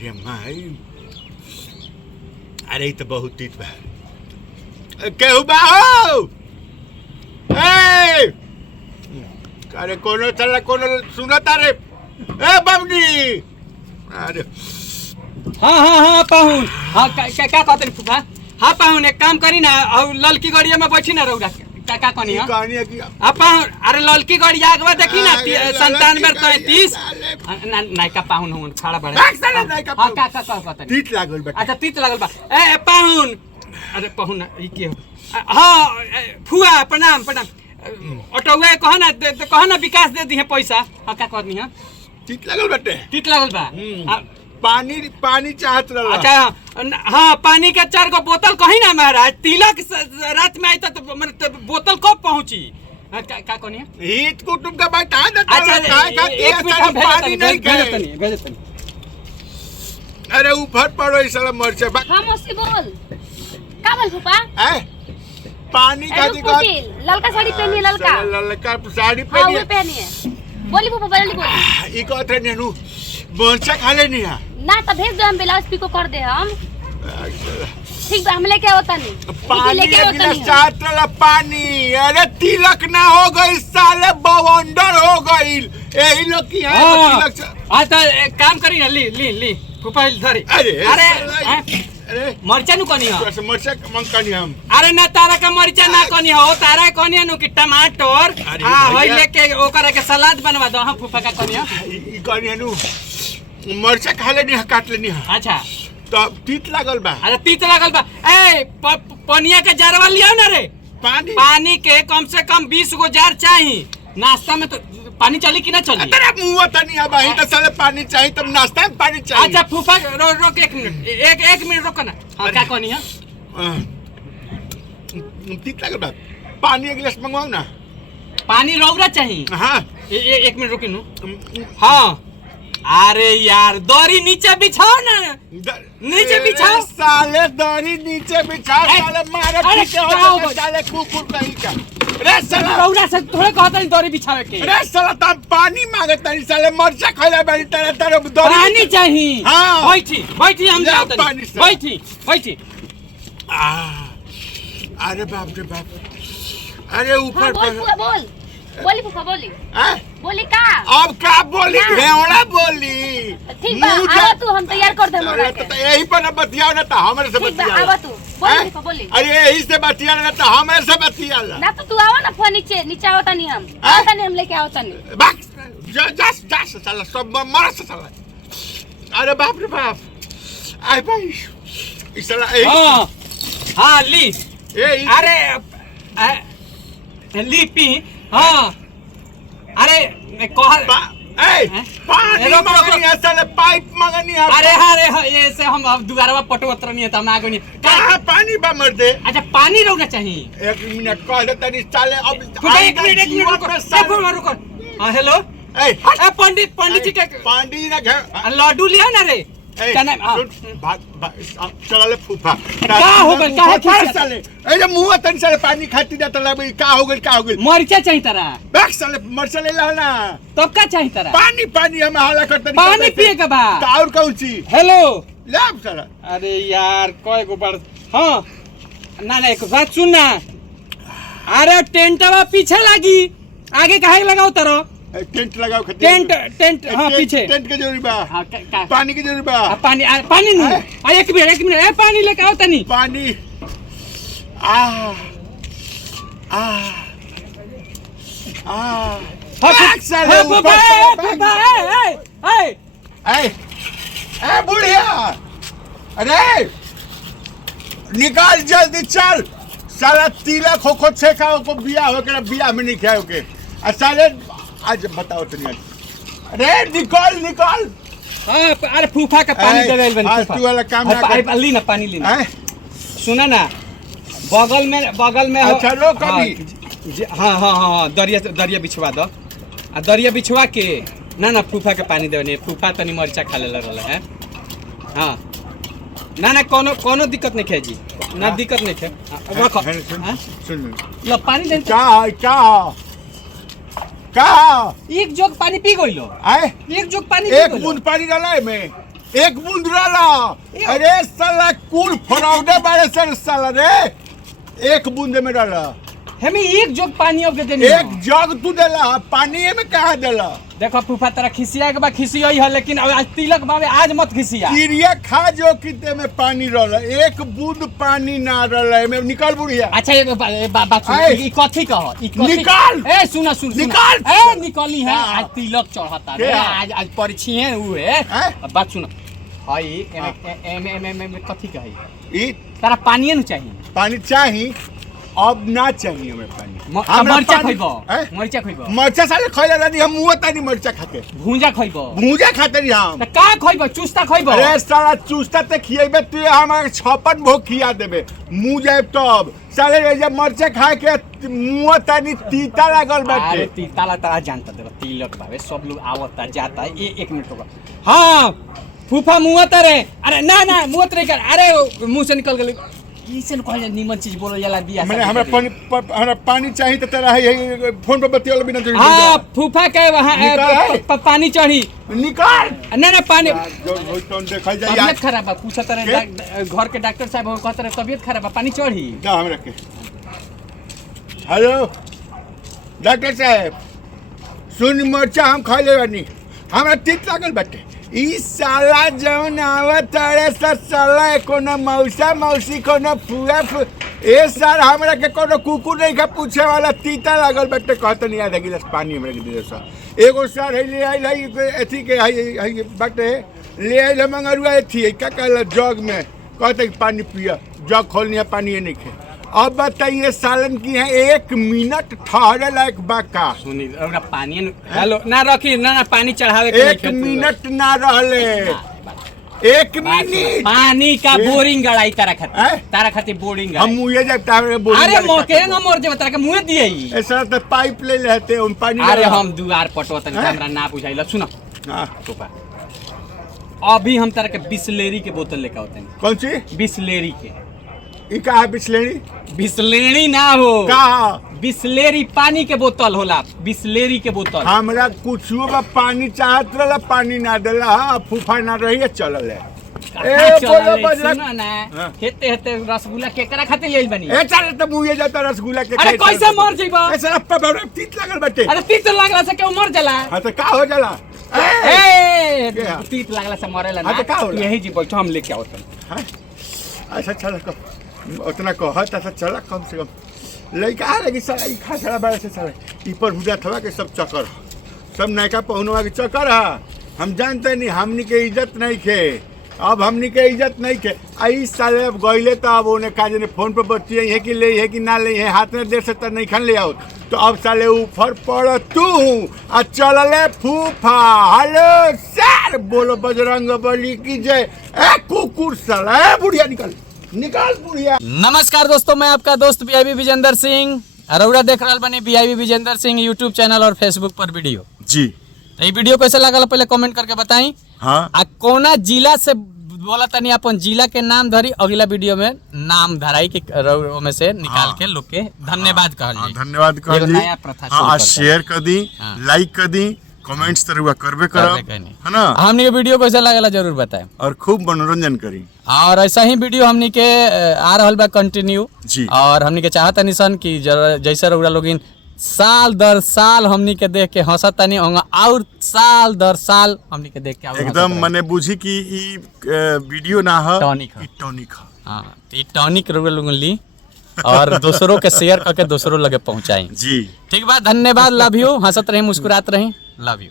अरे माई अरे ई तो बहुत तीत बा केहू बा हो ए अरे कोनो चला कोनो सुनता रे ए बबनी अरे हाँ पाहुन हाँ क्या कहते हैं फूफा हाँ पाहुन एक काम करी ना और ललकी गड़िया में बैठी ना रौरा क्या कहनी है कहानी है कि पाहुन अरे ललकी गड़िया आगवा देखी ना 97 33 नायका पाहुन हूँ खड़ा बड़ा हाँ क्या कहते तीत लागल बा अच्छा तीत लागल बा ए पाहुन अरे पाहुन ई के हाँ फुआ प्रणाम ऑटोवे कहो ना विकास दे दी है पैसा हाँ क्या कहनी है तीत लागल बाटे तीत लागल बा पानी चाहत रहा अच्छा हाँ पानी के 4 गो बोतल कहीं ना महाराज तिलक रात में आई तो बोतल कब पहुंची क्या कहनी है हित कुटुंब का बैठा अच्छा एक मिनट पानी नहीं भेजतनी अरे ऊपर पड़ो इस साला मरचे खामोशी बोल का बोल फूफा पानी का ललका साड़ी पहनिए ललका साड़ी पहनिए बोली फूफा बोली ई कहत है नेनु मरचा खा लेनी है ना तो भेज दो हम ब्लाउज पिको कर दे हम ठीक बा हम लेके आवता नहीं पानी गिलास चाहत रहा पानी अरे तिलक ना हो गई साले बवंडर हो गई यही लोग की है तिलक तो एक काम करी ना ली फूफा धरी अरे मरचा नु कनी हो मरचा मंग कनी हम अरे ना तारा का मरचा ना कनी हो तारा कनी नु कि टमाटर हां होई लेके ओकरा के सलाद बनवा दो हम फूफा का कनी ई कनी नु मरचा खा लेनी है काट लेनी है अच्छा तो तीत लागल बा अरे तीत लागल बा ए पनिया के जारवा लियाओ ना रे पानी के कम से कम 20 गो जार चाहिए नाश्ता में तो पानी चली कि ना चली तेरा मुंह तनी है भाई तो साले पानी चाहिए तब नाश्ता में पानी चाहिए अच्छा फूफा रोक एक मिनट एक मिनट रुको ना हां क्या कहनी है तीत लागल बा पानी एक गिलास मंगवाओ ना पानी रौरा चाहिए हां एक मिनट रुकी नु हां अरे यार दरी नीचे बिछाओ ना नीचे बिछाओ साले दरी नीचे बिछाओ साले मारे पीछे हो साले कुकुर कहीं का रे साला रौरा से थोड़े कहता नहीं दरी बिछावे के रे साला तुम पानी मांगता नहीं साले मरचा खइला बैठी तेरे तेरे दरी पानी चाहिए हां बैठी हम जाते बैठी अरे बाप रे बाप अरे ऊपर बोली फूफा बोली का अब क्या बोली भेवड़ा बोली ठीक बा आवा तू हम तैयार कर दे मोरा के तो यही पर ना बतियाओ ना तो हमरे से बतियाओ आवा तू बोली फूफा बोली अरे यही से बतिया ना तो हमरे से बतिया ना तो तू आवा ना फोन नीचे आवता नहीं हम लेके आवता नहीं बस जस चला सब मर से चला अरे बाप रे बाप आई भाई इस साला हां ली अरे ली पी हाँ अरे पानी मांगनी है साले पाइप मांगनी है अरे ये से हम अब दोबारा पटवत्र नहीं है तो हम आगे नहीं कहां पानी बा मर दे अच्छा पानी रोकना चाहिए 1 मिनट कह दे तनी साले अब एक मिनट रुको हां हेलो ए पंडित जी के पंडित जी ना घर लड्डू लिया ना रे चले फूफा का हो गइल काहे साले ए जे मुंह तन साले पानी खाती ना तला का हो गइल मरचा चाहिए तारा बैक साले मरचा ले ला ना तब का चाहिए तारा पानी हम हाला करते पानी पिए के बा और कौन सी हेलो लाभ साला अरे यार कय गो बार हां ना एक बात सुन ना अरे टेंटवा पीछे लागी आगे काहे लगाओ तारो टेंट लगाओ टेंट हां पीछे टेंट के जरूरी बा हां पानी की जरूरी बा पानी नु एक मिनट ए पानी लेके आओ तनी पानी बुढ़िया अरे निकाल जल्दी चल साला तिलक हो खुद से खाओ को बिया हो के बिया में नहीं खाओ के साले आज बताओ तुम अरे निकाल अरे फूफा का पानी दे देल बन तू वाला काम ना कर ली ना पानी ली सुना ना बगल में अच्छा लो कभी हां दरिया बिछवा दो आ दरिया बिछवा के ना फूफा के पानी देवनी फूफा तनी मरचा खा लेला रहल है हां ना कोनो दिक्कत नहीं है जी ना दिक्कत नहीं है रखो सुन लो पानी दे का एक जोग पानी पी गइलो आए एक जोग पानी एक बूंद पानी डाला है मैं एक बूंद रहला। अरे साला कुल फरौडे बारे सर साला रे, एक बूंद में रहला। हमें एक जग पानी अब के देनी एक जग तू देला, पानी में कहाँ देला? देखो फूफा तेरा खिसिया के बाद खिसिया है, लेकिन आज तिलक बाबे आज मत खिसिया। चिड़िया खा जो किते में पानी रहला, एक बूंद पानी ना रहला में। निकाल बुढ़िया। अच्छा ये बात सुन, ई कथी कहो? निकाल। ए सुना सुन निकाल। ए निकली है, हाँ। आज तिलक चढ़ता के रे, हाँ? आज परिछी है उ है। हैं? बात सुन हई एम कथी कही? ई तारा पानी न चाहिए? पानी चाहिए, अब ना चाहिए हमें पानी। हमरा मरचा पानी- खइबो? हैं? मरचा खइबो? मरचा साले खइला दादी, हम मुंह तानी मरचा खाके। भूंजा खइबो? भूजा खाते नहीं हम। त का खइबो? चुस्ता खइबो? अरे साला चूस्ता ते खिएबे तू हमारे 56 भोग खिया देबे, मुंह जाए तब। साले रे जब मरचा खा के मुंह तानी तीता लागल अरे बाटे। ताला ताला जानता देबो, तिलक बाबे सब लोग आवता जाता है। एक मिनट होगा। हाँ फूफा मुँह तरे, अरे ना ना मुँह तरे कर, अरे मुंह से निकल गए। इसे कह नीमन चीज बोलो जाला बिया। मैंने हमरा पानी चाहिए तो तेरा है फोन पे बतियाला बिना जरूरी। हाँ फूफा के वहाँ निकाल। पानी चढ़ी। निकाल ना ना पानी जो तो देखा जाए तबियत खराब है, पूछा तरह घर के डॉक्टर साहब कहते रहे तबियत खराब है, पानी चढ़ी। जा हम रखे। हेलो डॉक्टर साहब, सुन मरचा हम खा ले बानी, हमरा तीत लागल बाटे। ई साला जौन आवत रे साला कोनो मौसा मौसी कोनो फुआ ए सर हमरा के कोनो कुकुर नहीं का पूछे वाला तीता लागल बाटे। कहत नहीं आधा गिलास पानी हमरा के दे दे सर। एगो सर है ले आई एथी के है बाटे, ले आई मंगरुआ एथी का कहला जग में, कहते पानी पिया, जग खोलनी पानी नहीं खे। अब बताइए सालन की है 1 मिनट ठहरे लायक बाका। सुनी हमरा पानी हेलो ना रखी ना ना पानी चढ़ावे के 1 मिनट ना रहले, 1 मिनट पानी का बोरिंग गड़ाई तारा हैं? खातिर बोरिंग हम मुझे जब तारे बोल। अरे मोके न मोर जे तारा के मुंह दिए ही। ऐसा तो पाइप ले लेते उन पानी। अरे हम दुआर पटवा तनी हमरा ना बुझाइल। सुनो हां फूफा, अभी हम तारा के बिस्लेरी के बोतल लेके आवतनी। कौन सी बिस्लेरी के? ई का है बिस्लेरी? बिस्लेरी ना हो का बिस्लेरी पानी के बोतल होला, बिस्लेरी के बोतल। हमरा कुछो बा पानी चाहत रहला, पानी ना देला। हां फूफा ना रही चलल है। बोलो बजरंग। सुनो ना हाँ। हेते हेते रसगुल्ला केकरा खातिर लेल बनी? ए चल त मुझे जाता रसगुल्ला के। अरे कैसे मर जइबा? ए सर अब बड़ा तीत लागल बाटे। अरे तीत लागला से क्यों मर जाला? हां तो का हो जाला? ए क्या? तीत लागला से मरेला हाँ, तो का ना। होला? यही जी बैठो हम लेके आवत। हां अच्छा चल उतना कहत ऐसा चला कम से कम लड़का लगी साला ई खा खड़ा बड़ा से साला ई पर हुदा थवा के सब चक्कर सब नयका पहुनवा के चक्कर है। हम जानते नहीं हमनी के इज्जत नहीं खे, अब हमनी के इज्जत नहीं खे। आई साले अब गइले तो अब उन्हें काजे ने फोन पर बतिये है कि ले है कि ना ले है, हाथ में देर से तो नहीं खन ले आओ। तो अब साले ऊपर पड़ तू आ चलले फूफा। हेलो सर, बोलो बजरंग बली की जय। ए कुकुर साला, ए बुढ़िया निकल निकाल बुढ़िया। नमस्कार दोस्तों, मैं आपका दोस्त वीआईपी विजेंद्र सिंह। अरोड़ा देख रहा बने VIP Vijender Singh YouTube channel और फेसबुक पर वीडियो जी। तो ये वीडियो कैसे लगा पहले कमेंट करके बताई। हाँ आ कोना जिला से बोला तनी अपन जिला के नाम धरी, अगला वीडियो में नाम धराई के में से निकाल के लोग के धन्यवाद कहल जाई। धन्यवाद एगो कर दी। नया प्रथा शुरू हाँ करता शेयर कर दी, हाँ। लाइक कर दी, कमेंट्स तरुआ करबे करब, है ना। हमनी के वीडियो कैसे लगेला जरूर बताएं और खूब मनोरंजन करी। और ऐसा ही वीडियो हमनी के आ रहल बा कंटिन्यू जी। और हमनी के चाहता निसन कि जैसे रउरा लोगिन साल दर साल हमनी के देख के हंसत तनी होंगे और साल दर साल हमनी के देख के और एकदम मने बुझी कि ई वीडियो ना है, टॉनिक है। ई टॉनिक है। हाँ तो ये टॉनिक रउरा लोगन ली और दूसरों के शेयर करके दूसरों लगे पहुंचाई। जी ठीक बा, धन्यवाद, लव यू, हंसत रही मुस्कुरात रही, लव यू।